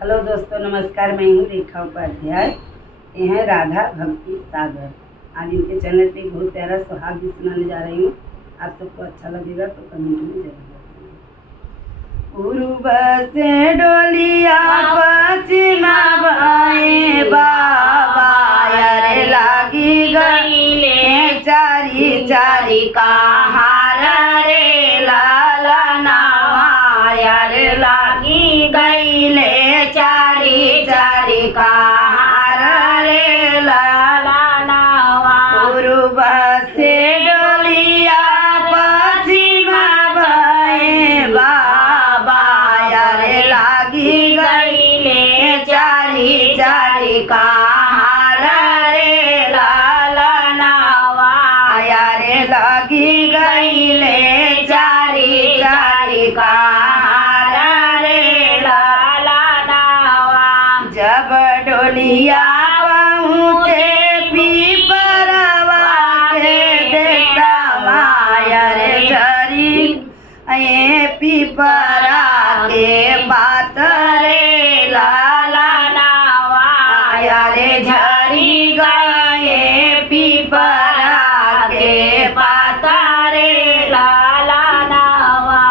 Hello दोस्तों, नमस्कार। मैं हूँ रेखा उपाध्याय। ये हैं राधा भक्ति सागर। आज इनके चैनल पे एक बहुत प्यारा सुहाग गीत सुनाने जा रही हूँ। आप सबको अच्छा लगेगा तो कमेंट में जरूर बताइए। पूर्व से डोलिया पश्चिमा बाएं बाबा यारे लागी गईले चारी चारी कहार रे लाला नावा यारे लागी गईले चारी चारी कहार रे लाला नावा। पूर्व से डोलिया पश्चिमा बाएं बाबा यारे लागी गईले चारी चारी कहार रे लाला नावा यारे लागी गईले चारी चारी कहार रे लाला नावा। जब डोलिया पहुँचे पीपरवा के देशवा यारे झरी ये पीपरा के बात रे लाला नावा यारे झरी गए पीपरा के बात रे लाला नावा।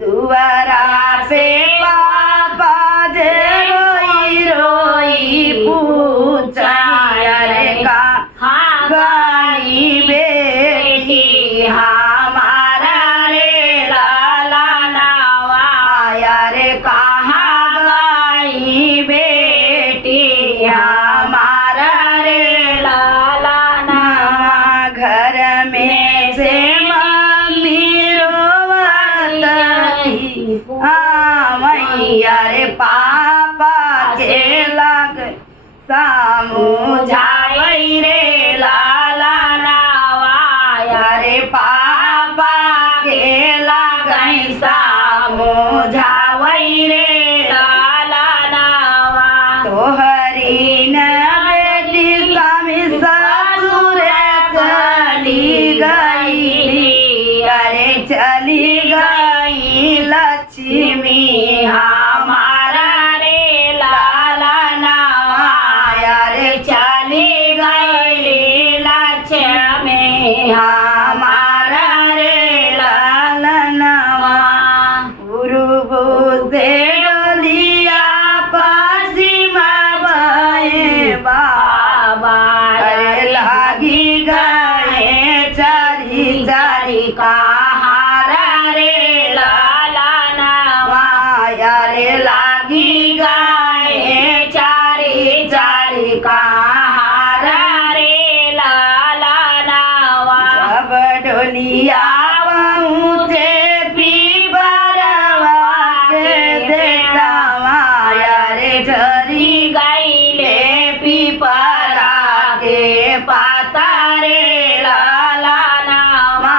दुआरा पे पापा जे रोई रोई पूछा यारे कहाँ गई बेटी हमारा रे लाला नावा यारे कहाँ गई बेटी हमारा रे लाला नावा। घर में से मम्मी रोवत थी मैया रे पापा के लग समझावई रे लाला नावा यारे पापा के लगई समझावई रे लाला नावा। तोहरी न बेटी स्वामी ससुर चली गई अरे चली गई लक्ष्मी हमारा रे लाला नावा यारे चली गई लक्ष्मी हमारा रे लाला नावा। पूर्व से डोलिया पश्चिमा बाएं बाबा अरे लागी गए चारी चारी कहार रे लाला नावा यारे लागी गए चारी चारी कहार रे लाला नावा। जब डोलिया पहुँचे पीपरवा के देशवा यारे झरी गईले पीपरा के पाता रे लाला नावा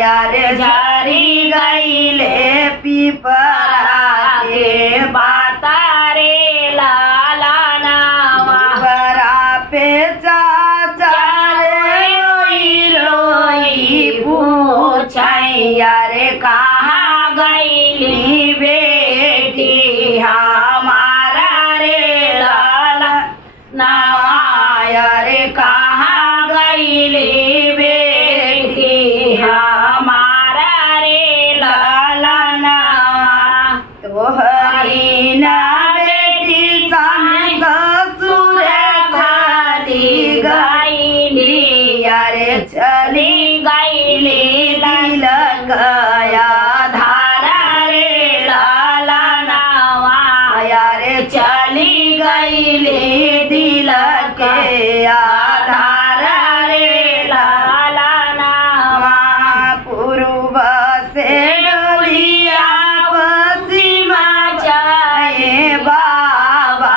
यारे झरी गईले पीपरा के पाता रे लाला नावा। बरा पे चाचा रे रोई रोई पूछाई यारे कहाँ गईली बेटी हमारा रे लाला नावा यारे कहाँ गईली बेटी हमारा रे लाला नावा। तोहरी ना बेटी स्वामी ससुर चली गईली यारे चली गईली तिलक गया धारा रे लाला नावा यारे चली गईली तिलक के आधार रे लाला नावा। पूर्व से डोलिया पश्चिमा जाए बाबा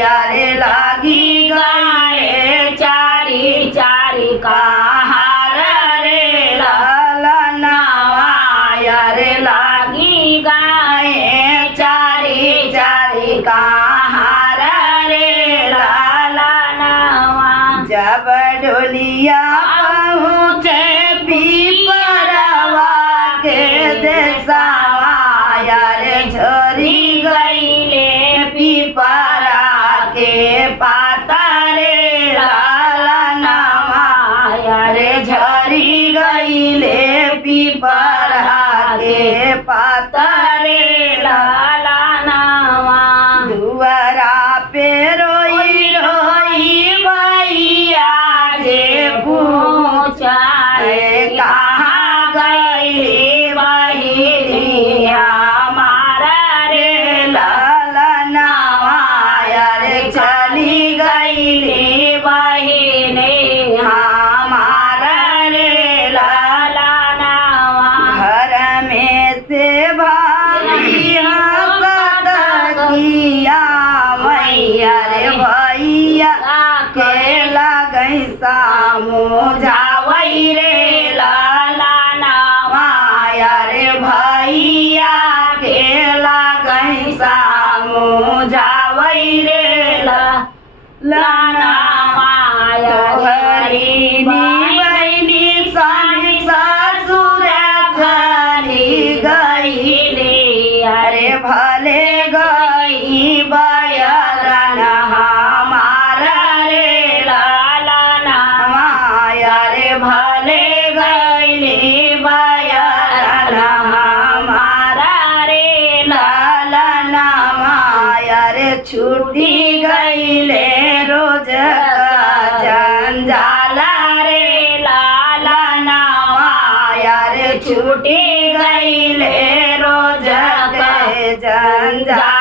यारे लागी गए चारी चारी कहार रे लाला नावा यारे लागी गए चारी चारी कहार रे लाला नावा। जब डोलिया पहुँचे पीपरवा के देशवा यारे झरी गईले पीपरा भैया मैया रे भैया के लगई सामो जावई रे लाला माया रे भैया के लगई सामो जावई रे लाला माया हरी बहनी स्वामी ससुर चली गई अरे भले गई बयरन हमारा रे लाला माया रे भले गई बयरन हमारा रे लाला माया रे छूटी गईले रोज जंजाला रे लाला माया रे छूटी गईले रोज के जंजाला